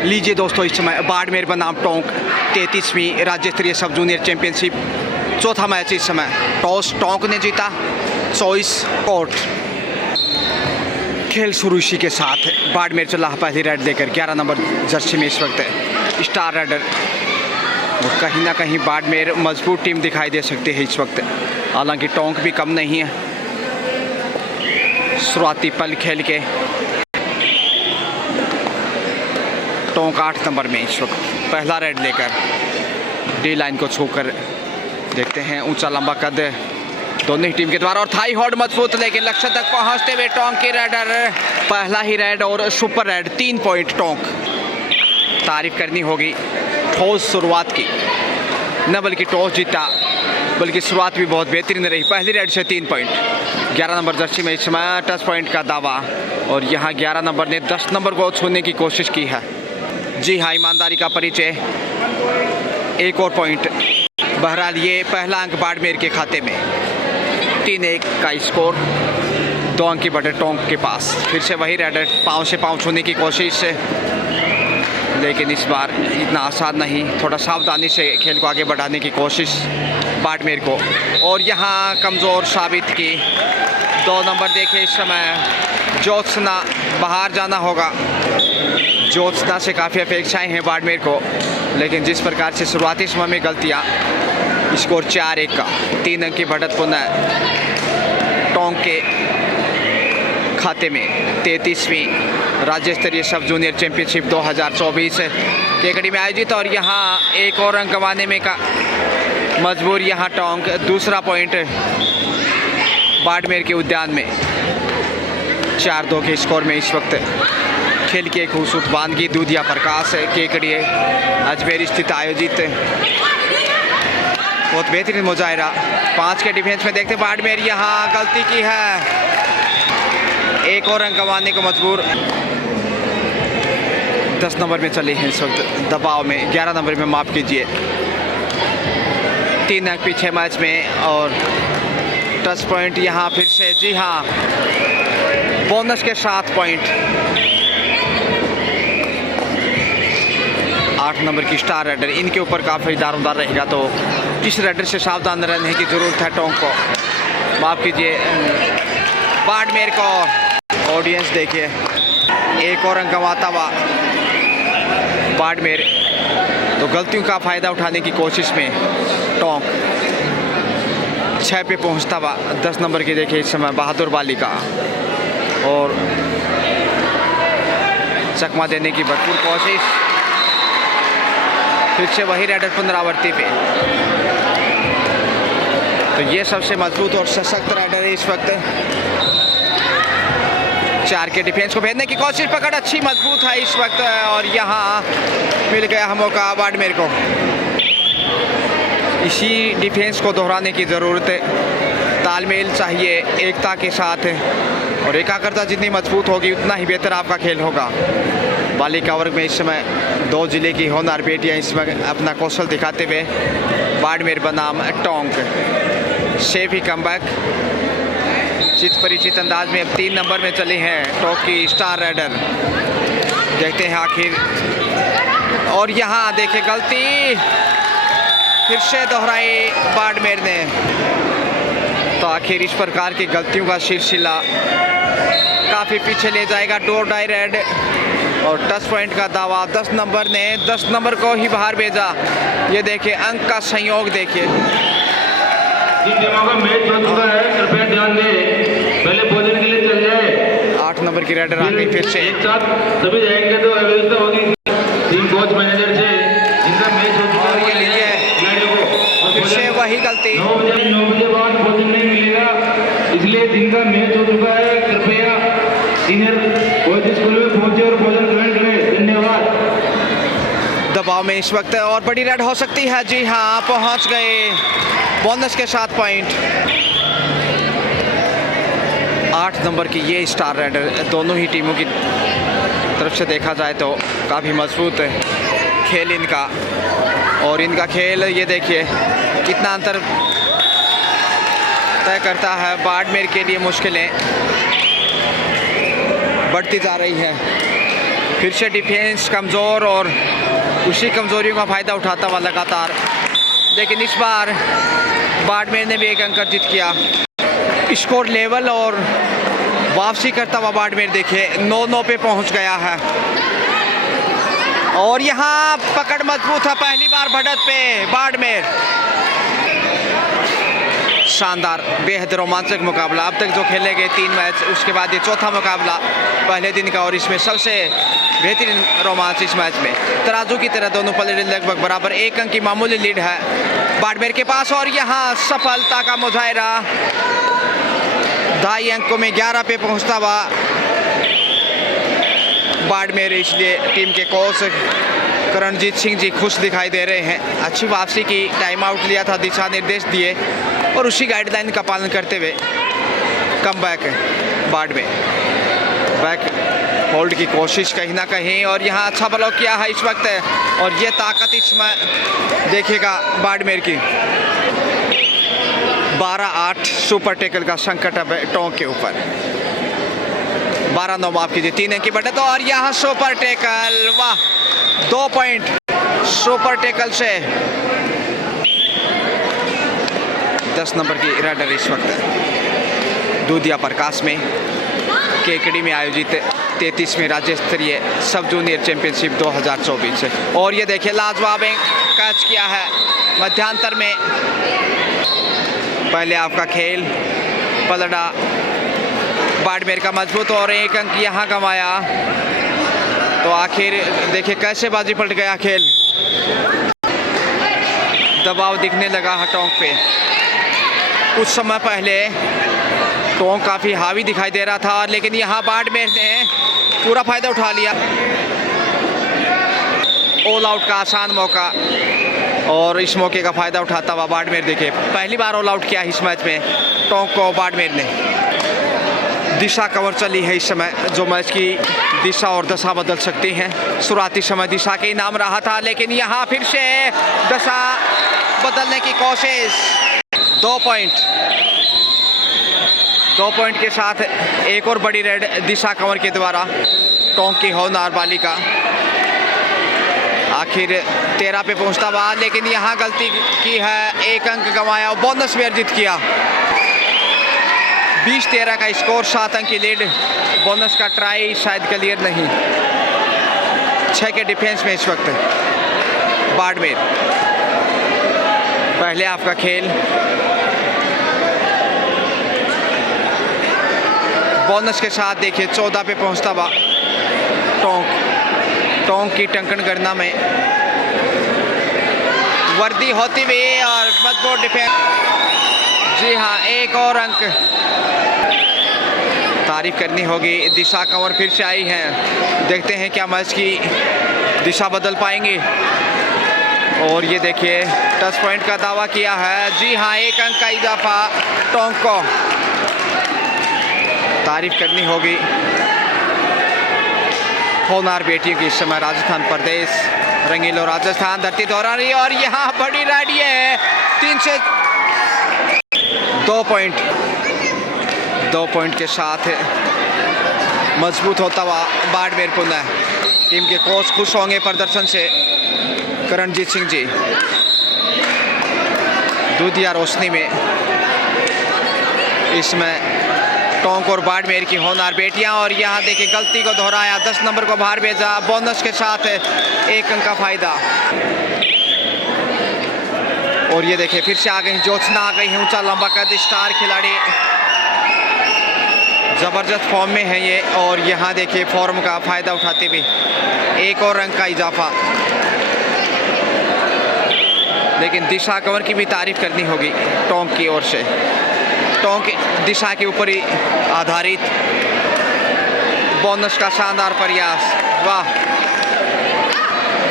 लीजिए दोस्तों, इस समय बाड़मेर बनाम टोंक 33वीं राज्य स्तरीय सब जूनियर चैंपियनशिप चौथा मैच। इस समय टॉस टोंक ने जीता, चॉइस कोर्ट। खेल शुरू इसी के साथ बाड़मेर चला पहली रेड देकर 11 नंबर जर्सी में इस वक्त स्टार रेडर। और कहीं ना कहीं बाड़मेर मजबूत टीम दिखाई दे सकती है इस वक्त, हालांकि टोंक भी कम नहीं है। शुरुआती पल खेल के टोंक 8 नंबर में इस वक्त पहला रेड लेकर डी लाइन को छूकर देखते हैं। ऊंचा लंबा कद दोनों ही टीम के द्वारा और थाई होल्ड मजबूत, लेकिन लक्ष्य तक पहुंचते हुए टोंक की रेडर पहला ही रेड और सुपर रेड 3 पॉइंट टोंक। तारीफ करनी होगी ठोस शुरुआत की, न बल्कि टॉस जीता बल्कि शुरुआत भी बहुत बेहतरीन रही। पहली रेड से 3 पॉइंट। 11 नंबर जर्सी में इस समय टच पॉइंट का दावा, और यहाँ 11 नंबर ने 10 नंबर को छूने की कोशिश की है। जी हाँ, ईमानदारी का परिचय। एक और पॉइंट। बहरहाल ये पहला अंक बाड़मेर के खाते में। 3-1 का स्कोर, 2 अंक की बढ़त टोंक के पास। फिर से वही रेडर पाँव से पाँव छूने की कोशिश, लेकिन इस बार इतना आसान नहीं। थोड़ा सावधानी से खेल को आगे बढ़ाने की कोशिश बाड़मेर को, और यहाँ कमज़ोर साबित की। 2 नंबर देखे इस समय ज्योत्सना, बाहर जाना होगा। ज्योत्सना से काफ़ी अपेक्षाएं हैं बाड़मेर को, लेकिन जिस प्रकार से शुरुआती समय में गलतियाँ, स्कोर 4-1 का। 3 अंक की बढ़त पुनः टोंक के खाते में। 33वीं राज्य स्तरीय सब जूनियर चैंपियनशिप 2024 केकड़ी में आयोजित, और यहाँ एक और अंक गंवाने में का मजबूर यहाँ टोंक। दूसरा पॉइंट बाड़मेर के उद्यान में। 4-2 के स्कोर में इस वक्त खेल की एक खूबसूरत वानगी दूधिया प्रकाश केकड़ी अजमेर स्थित आयोजित। बहुत बेहतरीन मुजाहिरा 5 के डिफेंस में। देखते बाड़मेर यहाँ गलती की है, एक और अंक गंवाने को मजबूर। 10 नंबर में चली है इस वक्त दबाव में, 11 नंबर में माफ़ कीजिए। 3 अंक पीछे मैच में, और टच पॉइंट यहाँ फिर से। जी हाँ, बोनस के 7 पॉइंट। 8 नंबर की स्टार रेडर, इनके ऊपर काफ़ी दारोमदार रहेगा, तो इस रेडर से सावधान रहने की ज़रूरत है टोंक को। माफ़ कीजिए बाड़मेर को। ऑडियंस देखिए, एक और अंक गंवाता हुआ बाड़मेर, तो गलतियों का फ़ायदा उठाने की कोशिश में टोंक। 6 पे पहुंचता हुआ 10 नंबर की देखिए इस समय बहादुर बालिका, और चकमा देने की भरपूर कोशिश। फिर से वही रेडर पुनरावृत्ति पे, तो ये सबसे मजबूत और सशक्त रेडर है इस वक्त। 4 के डिफेंस को भेजने की कोशिश, पकड़ अच्छी मजबूत है इस वक्त, और यहाँ मिल गया मौका बाड़मेर को। इसी डिफेंस को दोहराने की ज़रूरत है। तालमेल चाहिए एकता के साथ, और एकाग्रता जितनी मजबूत होगी उतना ही बेहतर आपका खेल होगा। बालिका वर्ग में इस समय 2 जिले की होनहार बेटियां इसमें अपना कौशल दिखाते हुए बाड़मेर बनाम टोंक। सेफ ही कमबैक चित परिचित अंदाज में अब 3 नंबर में चली हैं टोंक की स्टार रेडर। देखते हैं आखिर, और यहाँ देखे गलती फिर से दोहराई बाड़मेर ने, तो आखिर इस प्रकार की गलतियों का सिलसिला काफ़ी पीछे ले जाएगा। डोर डाई रेड और टच पॉइंट का दावा। 10 नंबर ने 10 नंबर को ही बाहर भेजा। ये देखिए अंक का संयोग देखिए। जिन टीमों का मैच हो चुका है कृपया ध्यान दें, पहले भोजन के लिए चल जाए। 8 नंबर की रेडर आ गई फिर से। एक साथ सभी जाएंगे तो व्यवस्था होगी टीम कोच मैनेजर से, जिनका मैच हो चुका है। ये लीजिए फिर से वही गलती। 9 बजे बाद भोजन नहीं मिलेगा, इसलिए दिन का मैच हो चुका है। कृपया सीनियर कोच स्कूल में पहुंचे और भोजन ग्रहण करें। धन्यवाद। दबाव में इस वक्त और बड़ी रेड हो सकती है। जी हाँ, पहुंच गए बोनस के 7 पॉइंट। 8 नंबर की ये स्टार रेडर, दोनों ही टीमों की तरफ से देखा जाए तो काफ़ी मजबूत है खेल इनका, और इनका खेल ये देखिए कितना अंतर तय करता है। बाड़मेर के लिए मुश्किलें बढ़ती जा रही है। फिर से डिफेंस कमज़ोर और उसी कमज़ोरियों का फ़ायदा उठाता हुआ लगातार, लेकिन इस बार बाड़मेर ने भी एक अंक अर्जित किया। स्कोर लेवल और वापसी करता हुआ बाड़मेर देखिए 9-9 पे पहुंच गया है। और यहाँ पकड़ मजबूत है, पहली बार बढ़त पे बाड़मेर। शानदार बेहद रोमांचक मुकाबला, अब तक जो खेले गए 3 मैच, उसके बाद ये चौथा मुकाबला पहले दिन का, और इसमें सबसे बेहतरीन रोमांच इस मैच में। तराजू की तरह दोनों पलड़े लगभग बराबर, 1 अंक की मामूली लीड है बाड़मेर के पास। और यहाँ सफलता का मुजाहरा, 2.5 अंकों में 11 पे पहुंचता हुआ बाड़मेर। इसलिए टीम के कोच करणजीत सिंह जी खुश दिखाई दे रहे हैं। अच्छी वापसी की, टाइम आउट लिया था, दिशा निर्देश दिए और उसी गाइडलाइन का पालन करते हुए come back Barmer, back hold की कोशिश कहीं ना कहीं, और यहाँ अच्छा ब्लॉक किया है इस वक्त। और ये ताकत इसमें देखिएगा बाड़मेर की। 12-8 सुपर टैकल का संकट अब टोंक के ऊपर। 12-9 माफ कीजिए, 3 अंक की बढ़त। और यहाँ सुपर टैकल, वाह, 2 पॉइंट सुपर टैकल से। 10 नंबर की रेडर इस वक्त दूधिया प्रकाश में केकड़ी में आयोजित 33वीं राज्य स्तरीय सब जूनियर चैंपियनशिप 2024 है। और ये देखिए लाजवाब कैच किया है मध्यांतर में। पहले आपका खेल पलड़ा बाड़मेर का मजबूत, और 1 अंक यहाँ कमाया। तो आखिर देखिए कैसे बाजी पलट गया खेल। दबाव दिखने लगा है टोंक पे। कुछ समय पहले टोंक काफ़ी हावी दिखाई दे रहा था, लेकिन यहाँ बाड़मेर ने पूरा फायदा उठा लिया। ऑल आउट का आसान मौका, और इस मौके का फ़ायदा उठाता हुआ बाड़मेर देखिए पहली बार ऑल आउट किया इस मैच में टोंक को बाड़मेर ने। दिशा कवर चली है इस समय, जो मैच की दिशा और दशा बदल सकती हैं। शुरुआती समय दिशा के नाम रहा था, लेकिन यहाँ फिर से दशा बदलने की कोशिश। 2 पॉइंट के साथ एक और बड़ी रेड दिशा कंवर के द्वारा टोंक की होनहार बालिका आखिर 13 पे पहुंचता हुआ, लेकिन यहाँ गलती की है, 1 अंक गंवाया और बोनस भी अर्जित किया। 20-13 का स्कोर, 7 अंक की लीड। बोनस का ट्राई शायद क्लियर नहीं। 6 के डिफेंस में इस वक्त बाड़मेर। पहले आपका खेल बोनस के साथ देखिए 14 पे पहुंचता हुआ टोंक की टंकन गणना में वर्दी होती हुई और मजबूत डिफेंस। जी हाँ, 1 और अंक। तारीफ करनी होगी, दिशा कंवर फिर से आई हैं। देखते हैं क्या मैच की दिशा बदल पाएंगे। और ये देखिए टच पॉइंट का दावा किया है। जी हाँ, 1 अंक का इजाफा टोंक को। तारीफ करनी होगी होनहार बेटियों की। इस समय राजस्थान प्रदेश, रंगीलो राजस्थान धरती दोहरा रही है, और यहाँ बड़ी राडी है। 3 से 2 पॉइंट के साथ मजबूत होता हुआ बाड़मेर पुनः। टीम के कोच खुश होंगे प्रदर्शन से, करणजीत सिंह जी। दूधिया रोशनी में इसमें टोंक और बाड़मेर की होनहार बेटियां, और यहाँ देखिए गलती को दोहराया, 10 नंबर को बाहर भेजा। बोनस के साथ 1 अंक का फायदा। और ये देखिए फिर से आ गई ज्योत्सना, आ गई है ऊंचा लंबा कद स्टार खिलाड़ी, जबरदस्त फॉर्म में है ये। और यहाँ देखिए फॉर्म का फायदा उठाते हुए 1 और अंक का इजाफा। लेकिन दिशा कंवर की भी तारीफ करनी होगी टोंक की ओर से। टोंक दिशा के ऊपर ही आधारित बोनस का शानदार प्रयास, वाह।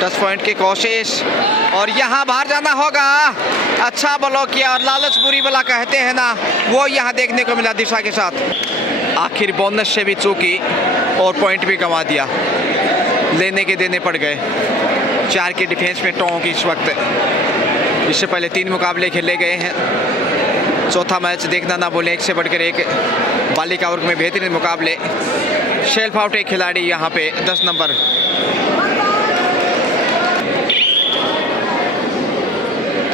10 पॉइंट की कोशिश, और यहाँ बाहर जाना होगा। अच्छा ब्लॉक किया, और लालच बुरी बला कहते हैं ना, वो यहाँ देखने को मिला दिशा के साथ। आखिर बोनस से भी चूकी और पॉइंट भी गंवा दिया, लेने के देने पड़ गए। 4 के डिफेंस में टोंक इस वक्त। इससे पहले 3 मुकाबले खेले गए हैं। चौथा मैच देखना ना भूलें, 1 से बढ़कर 1 बालिका वर्ग में बेहतरीन मुकाबले शेल्फ आउट एक खिलाड़ी यहाँ पे 10 नंबर।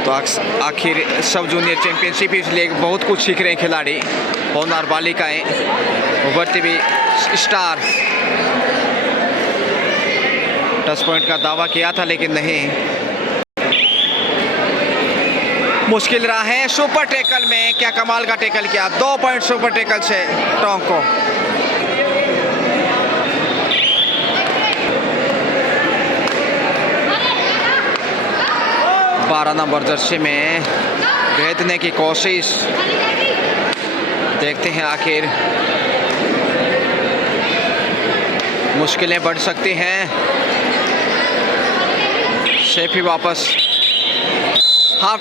तो आखिर सब जूनियर चैंपियनशिप इसलिए बहुत कुछ सीख रहे हैं खिलाड़ी, होनहार बालिकाएं, उभरती हुई स्टार। टच पॉइंट का दावा किया था लेकिन नहीं, मुश्किल रहा है। सुपर टैकल में क्या कमाल का टैकल किया, 2 पॉइंट सुपर टैकल से टोंक को। बारह नंबर जर्सी में भेजने की कोशिश, देखते हैं आखिर मुश्किलें बढ़ सकती हैं। शेफी वापस। हाफ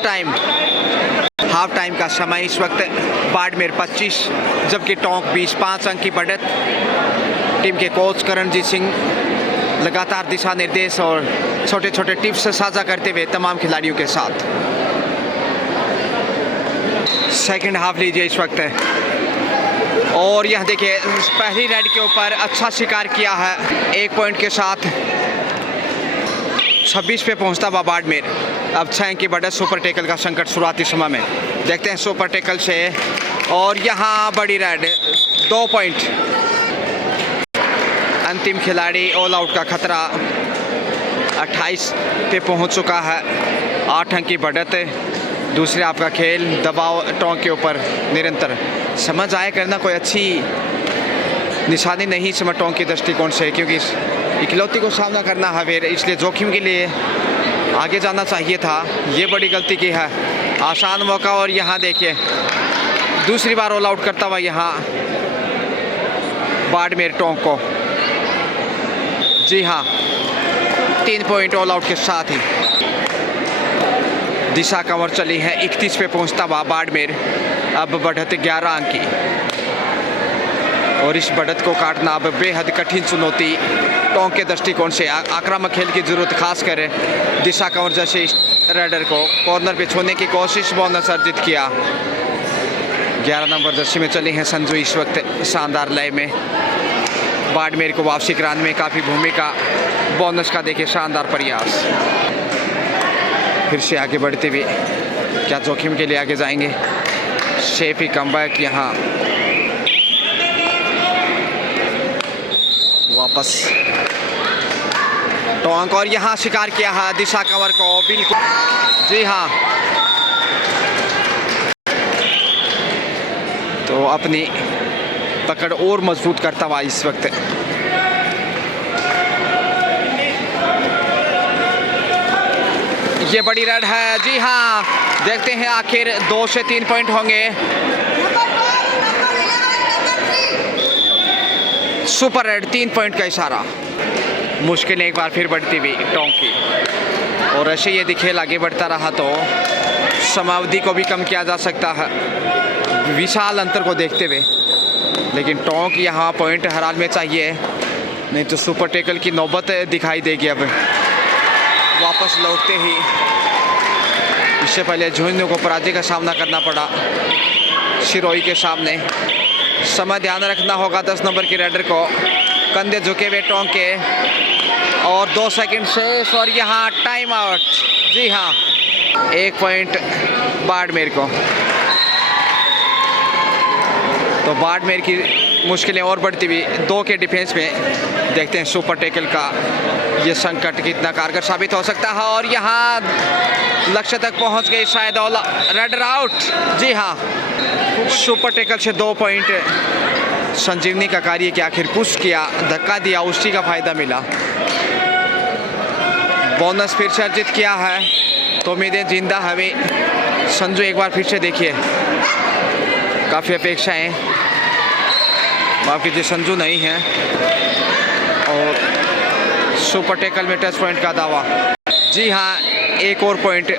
टाइम का समय इस वक्त बाड़मेर 25 जबकि टोंक 20, 5 अंक की बढ़त। टीम के कोच करणजीत सिंह लगातार दिशा निर्देश और छोटे छोटे टिप्स साझा करते हुए तमाम खिलाड़ियों के साथ। सेकंड हाफ लीजिए इस वक्त, और यह देखिए पहली रेड के ऊपर अच्छा शिकार किया है। 1 पॉइंट के साथ 26 पे पहुंचता हुआ बाड़मेर। अब 6 अंक की बढ़त। सुपर टैकल का संकट शुरुआती समय में, देखते हैं सुपर टैकल से, और यहाँ बड़ी रेड 2 पॉइंट। अंतिम खिलाड़ी ऑल आउट का खतरा 28 पे पहुंच चुका है। 8 अंक की बढ़त। दूसरे आपका खेल दबाव टोंक के ऊपर निरंतर। समझ आया करना कोई अच्छी निशानी नहीं इस समय टोंक के दृष्टिकोण से, क्योंकि इकलौती को सामना करना है फिर, इसलिए जोखिम के लिए आगे जाना चाहिए था। ये बड़ी गलती की है। आसान मौका, और यहाँ देखिए दूसरी बार ऑल आउट करता हुआ यहाँ बाड़मेर टोंक को। जी हाँ, 3 पॉइंट ऑल आउट के साथ ही दिशा कंवर चली है। 31 पे पहुंचता हुआ बाड़मेर। अब बढ़त 11 अंक की, और इस बढ़त को काटना अब बेहद कठिन चुनौती टोंक के दृष्टिकोण से। आक्रामक खेल की जरूरत, खास कर दिशा कंवर जैसे रेडर को कॉर्नर पे छोड़ने की कोशिश, बोनस अर्जित किया। 11 नंबर जर्सी में चली हैं संजू इस वक्त शानदार लय में। बाड़मेर को वापसी कराने में काफ़ी भूमिका, बोनस का देखिए शानदार प्रयास। फिर से आगे बढ़ते हुए क्या जोखिम के लिए आगे जाएंगे। शेफी कमबैक यहाँ वापस टोंक, और यहाँ शिकार किया है दिशा कंवर को। बिल्कुल जी हाँ, तो अपनी पकड़ और मजबूत करता हुआ इस वक्त ये बड़ी रेड है। जी हाँ, देखते हैं आखिर 2 से 3 पॉइंट होंगे। सुपर रेड 3 पॉइंट का इशारा। मुश्किल एक बार फिर बढ़ती हुई टोंक की, और ऐसे यदि खेल आगे बढ़ता रहा तो समावधि को भी कम किया जा सकता है विशाल अंतर को देखते हुए। लेकिन टोंक यहाँ पॉइंट हर हाल में चाहिए, नहीं तो सुपर टैकल की नौबत दिखाई देगी। अब वापस लौटते ही इससे पहले झुंझुनू को पराजय का सामना करना पड़ा सिरोही के सामने। समय ध्यान रखना होगा 10 नंबर की रेडर को। कंधे झुके हुए टोंक के, और 2 सेकंड शेष, और यहाँ टाइम आउट। जी हाँ, 1 पॉइंट बाड़मेर को। तो बाड़मेर की मुश्किलें और बढ़ती हुई 2 के डिफेंस में। देखते हैं सुपर टैकल का ये संकट कितना कारगर साबित हो सकता है, और यहाँ लक्ष्य तक पहुंच गई शायद रेडर आउट। जी हाँ, सुपर टैकल से 2 पॉइंट। संजीवनी का कार्य कि आखिर पुश किया, धक्का दिया, उसी का फायदा मिला। बोनस फिर से अर्जित किया है, तो उम्मीदें जिंदा हमें। संजू एक बार फिर से देखिए, काफ़ी अपेक्षाएं, माफ कीजिए संजू नहीं है। और सुपर टैकल में टच पॉइंट का दावा। जी हाँ, 1 और पॉइंट,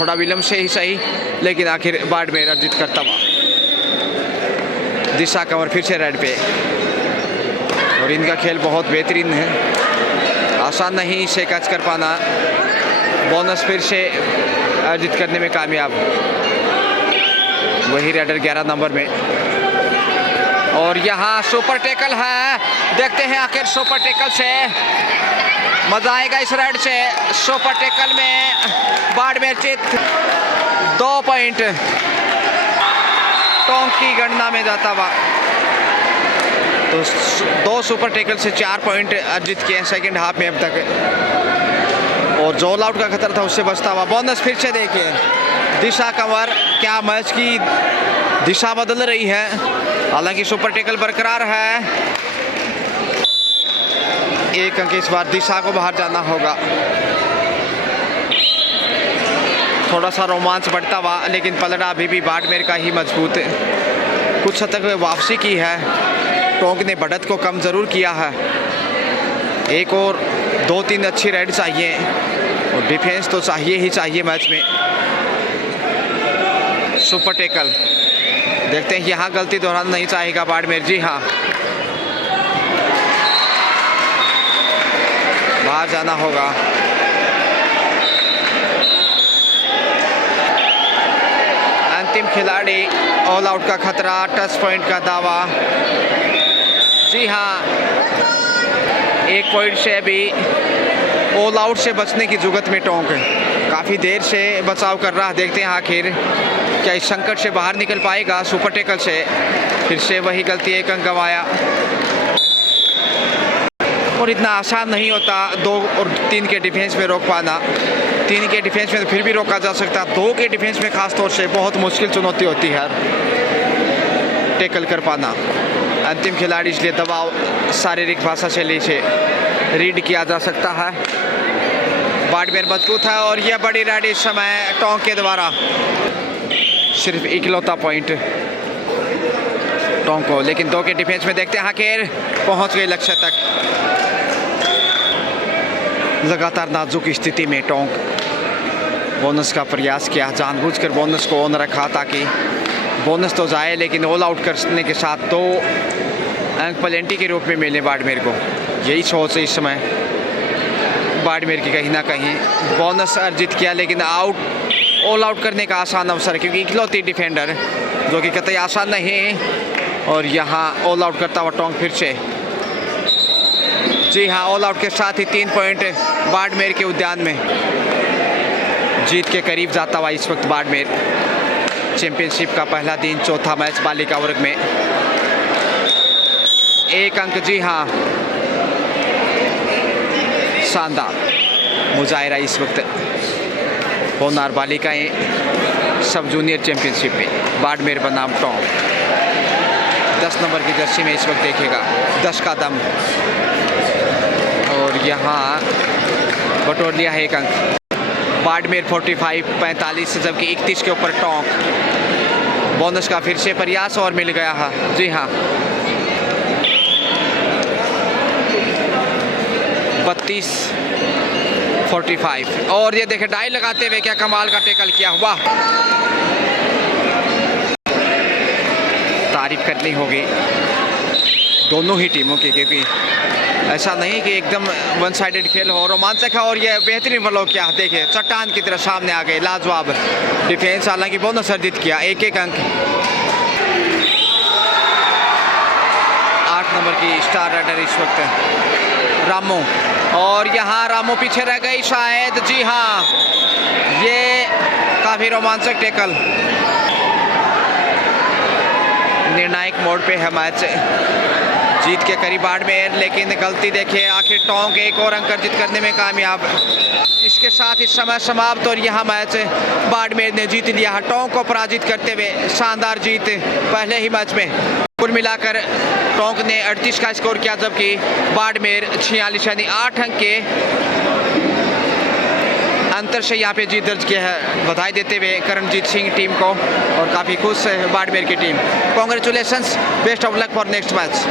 थोड़ा विलम्ब से ही सही, लेकिन आखिर बाड़मेर अर्जित करता हुआ। दिशा कंवर फिर से रेड पे, और इनका खेल बहुत बेहतरीन है। आसान नहीं इसे कैच कर पाना। बोनस फिर से अर्जित करने में कामयाब, वही रेडर 11 नंबर में। और यहाँ सुपर टैकल है, देखते हैं आखिर सुपर टैकल से मजा आएगा इस रेड से। सुपर टैकल में बाड़मेर जीत 2 पॉइंट टोंक की गणना में जाता हुआ। तो 2 सुपर टैकल से 4 पॉइंट अर्जित किए हैं सेकेंड हाफ में अब तक। और जो ऑल आउट का खतरा था उससे बचता हुआ बोनस फिर से देखिए। दिशा कंवर, क्या मैच की दिशा बदल रही है। हालांकि सुपर टैकल बरकरार है। 1 अंक इस बार दिशा को बाहर जाना होगा। थोड़ा सा रोमांच बढ़ता हुआ, लेकिन पलड़ा अभी भी बाड़मेर का ही मजबूत कुछ हद तक वापसी की है। टोंक ने बढ़त को कम ज़रूर किया है। एक और 2-3 अच्छी रेड चाहिए और डिफेंस तो चाहिए ही चाहिए मैच में। सुपर टैकल देखते हैं, यहाँ गलती दोहराना नहीं चाहेगा बाड़मेर। जी हाँ, बाहर जाना होगा। अंतिम खिलाड़ी, ऑल आउट का खतरा, टच पॉइंट का दावा। जी हाँ, 1 पॉइंट से अभी ऑल आउट से बचने की जुगत में टोंक काफ़ी देर से बचाव कर रहा है। देखते हैं आखिर क्या इस संकट से बाहर निकल पाएगा। सुपर टैकल से फिर से वही गलती, 1 अंक गंवाया। और इतना आसान नहीं होता 2 और 3 के डिफेंस में रोक पाना। 3 के डिफेंस में फिर भी रोका जा सकता, 2 के डिफेंस में खास तौर से बहुत मुश्किल चुनौती होती है टैकल कर पाना। अंतिम खिलाड़ी, इसलिए दबाव शारीरिक भाषा शैली से रीड किया जा सकता है। बाड़मेर मजबूत है और यह बड़ी रेड इस समय टोंक के द्वारा। सिर्फ इकलौता पॉइंट टोंक को, लेकिन 2 के डिफेंस में देखते हैं आखिर पहुंच गए लक्ष्य तक। लगातार नाजुक स्थिति में टोंक बोनस का प्रयास किया, जानबूझकर बोनस को ऑन रखा ताकि बोनस तो जाए लेकिन ऑल आउट करने के साथ 2 अंक पेनल्टी के रूप में मिले बाड़मेर को। यही सोच है इस समय बाड़मेर की। कहीं ना कहीं बोनस अर्जित किया लेकिन आउट, ऑल आउट करने का आसान अवसर, क्योंकि इकलौती डिफेंडर जो कि कतई आसान नहीं। और यहाँ ऑल आउट करता हुआ टोंक फिर से। जी हाँ, ऑल आउट के साथ ही 3 पॉइंट बाड़मेर के उद्यान में। जीत के करीब जाता हुआ इस वक्त बाड़मेर। चैंपियनशिप का पहला दिन, चौथा मैच बालिका वर्ग में। 1 अंक, जी हाँ, शानदार मुजाहिरा इस वक्त होनार बालिकाएं सब जूनियर चैंपियनशिप में। बाड़मेर बनाम टोंक 10 नंबर की जर्सी में इस वक्त देखेगा 10 का दम। और यहाँ बटोर लिया है 1 अंक। बाड़मेर 45-45 जबकि 31 के ऊपर टोंक। बोनस का फिर से प्रयास और मिल गया है। जी हाँ, 32-45। और ये देखे डाई लगाते हुए क्या कमाल का टैकल किया हुआ। तारीफ करनी होगी दोनों ही टीमों की, क्योंकि ऐसा नहीं कि एकदम वन साइडेड खेल हो, रोमांचक है। और ये बेहतरीन ब्लॉक किया, देखिए चट्टान की तरह सामने आ गए। लाजवाब डिफेंस, हालांकि बोनस अर्जित किया। 1-1 अंक। 8 नंबर की स्टार राइडर इस वक्त रामो। और यहाँ रामो पीछे रह गई शायद। जी हाँ, ये काफ़ी रोमांचक टैकल। निर्णायक मोड़ पे है मैच। जीत के करीब बाड़मेर, लेकिन गलती देखिए। आखिर टोंक 1 और अंक अर्जित करने में कामयाब। इसके साथ इस समय समाप्त। और यहाँ मैच बाड़मेर ने जीत लिया है टोंक को पराजित करते हुए। शानदार जीत पहले ही मैच में। कुल मिलाकर टोंक ने 38 का स्कोर किया, जबकि बाड़मेर 46, यानी 8 अंक के अंतर से यहाँ पे जीत दर्ज किया है। बधाई देते हुए करणजीत सिंह टीम को, और काफ़ी खुश है बाड़मेर की team. Congratulations, best of luck for next match.